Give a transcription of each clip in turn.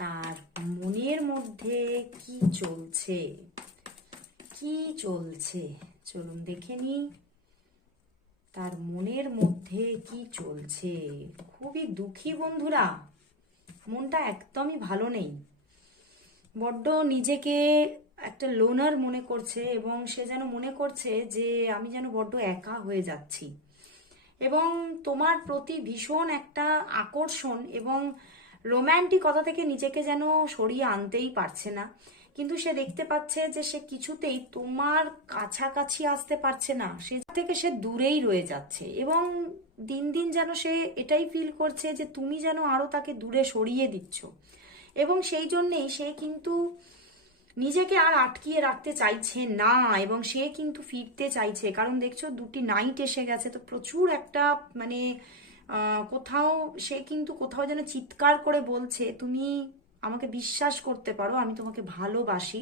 তার মনের মধ্যে কি চলছে, কি চলছে চলুন দেখে নি। তার মনের মধ্যে কি চলছে। খুবই দুঃখী বন্ধুরা, মনটা একদমই ভালো নেই, বড্ড নিজেকে একটা লোনার মনে করছে এবং সে যেন মনে করছে যে আমি যেন বড্ড একা হয়ে যাচ্ছি এবং তোমার প্রতি ভীষণ একটা আকর্ষণ এবং রোম্যান্টিকতা থেকে নিজেকে যেন সরিয়ে আনতেই পারছে না। কিন্তু সে দেখতে পাচ্ছে যে সে কিছুতেই তোমার কাছাকাছি আসতে পারছে না, সে থেকে সে দূরেই রয়ে যাচ্ছে এবং দিন দিন যেন সে এটাই ফিল করছে যে তুমি যেন আরো তাকে দূরে সরিয়ে দিচ্ছ এবং সেই জন্যেই সে কিন্তু নিজেকে আর আটকিয়ে রাখতে চাইছে না এবং সে কিন্তু ফিরতে চাইছে। কারণ দেখছো 2টি নাইট এসে গেছে, তো প্রচুর একটা মানে কোথাও সে কিন্তু কোথাও যেন চিৎকার করে বলছে তুমি আমাকে বিশ্বাস করতে পারো, আমি তোমাকে ভালোবাসি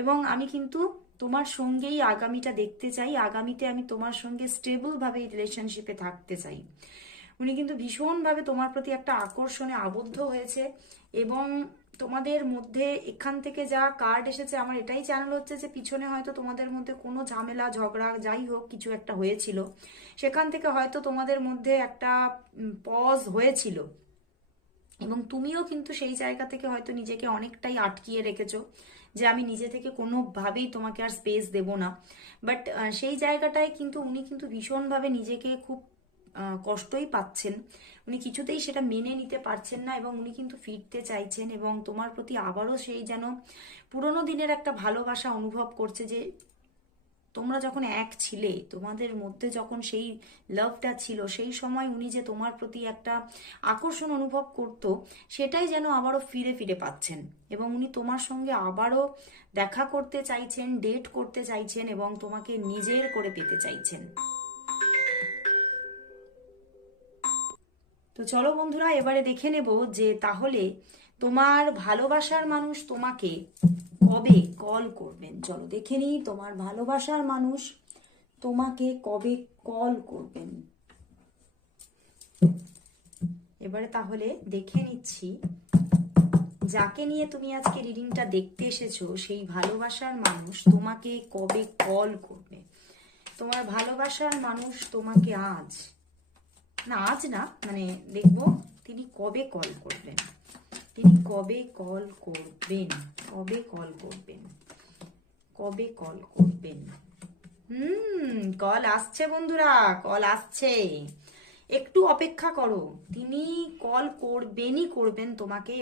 এবং আমি কিন্তু তোমার সঙ্গেই আগামীটা দেখতে চাই, আগামীতে আমি তোমার সঙ্গে স্টেবল ভাবে রিলেশনশিপে থাকতে চাই। উনি কিন্তু ভীষণভাবে তোমার প্রতি একটা আকর্ষণে আবদ্ধ হয়েছে এবং তোমাদের মধ্যে এখান থেকে যা কার্ড এসেছে আমার এটাই চ্যানেল হচ্ছে যে পিছনে হয়তো তোমাদের মধ্যে কোনো ঝামেলা ঝগড়া যাই হোক কিছু একটা হয়েছিল, সেখান থেকে হয়তো তোমাদের মধ্যে একটা পজ হয়েছিল এবং তুমিও কিন্তু সেই জায়গা থেকে হয়তো নিজেকে অনেকটাই আটকিয়ে রেখেছো যে আমি নিজে থেকে কোনোভাবেই তোমাকে আর স্পেস দেব না। বাট সেই জায়গাটায় কিন্তু উনি কিন্তু ভীষণভাবে নিজেকে খুব কষ্টই পাচ্ছেন, উনি কিছুতেই সেটা মেনে নিতে পারছেন না এবং উনি কিন্তু ফিরতে চাইছেন এবং তোমার প্রতি আবারও সেই যেন পুরোনো দিনের একটা ভালোবাসা অনুভব করছে যে তোমরা যখন এক ছিলে, তোমাদের মধ্যে যখন সেই লাভটা ছিল, সেই সময় উনি যে তোমার প্রতি একটা আকর্ষণ অনুভব করতো সেটাই যেন আবারও ফিরে ফিরে পাচ্ছেন এবং উনি তোমার সঙ্গে আবারও দেখা করতে চাইছেন, ডেট করতে চাইছেন এবং তোমাকে নিজের করে পেতে চাইছেন। তো চলো বন্ধুরা এবারে দেখে নেব যে তাহলে তোমার ভালোবাসার মানুষ তোমাকে কবে কল করবেন। চলো দেখে নিই তোমার ভালোবাসার মানুষ তোমাকে কবে কল করবেন। এবারে তাহলে দেখে নিচ্ছি যাকে নিয়ে তুমি আজকে রিডিংটা দেখতে এসেছো সেই ভালোবাসার মানুষ তোমাকে কবে কল করবে। তোমার ভালোবাসার মানুষ তোমাকে আজ না, আজ না, মানে দেখবো তিনি কবে কল করবেন, তিনি কবে কল করবেন, কবে কল করবেন, কবে কল করবেন। কল আসছে বন্ধুরা, কল আসছে, একটু অপেক্ষা করো, তিনি কল করবেনই করবেন তোমাকে।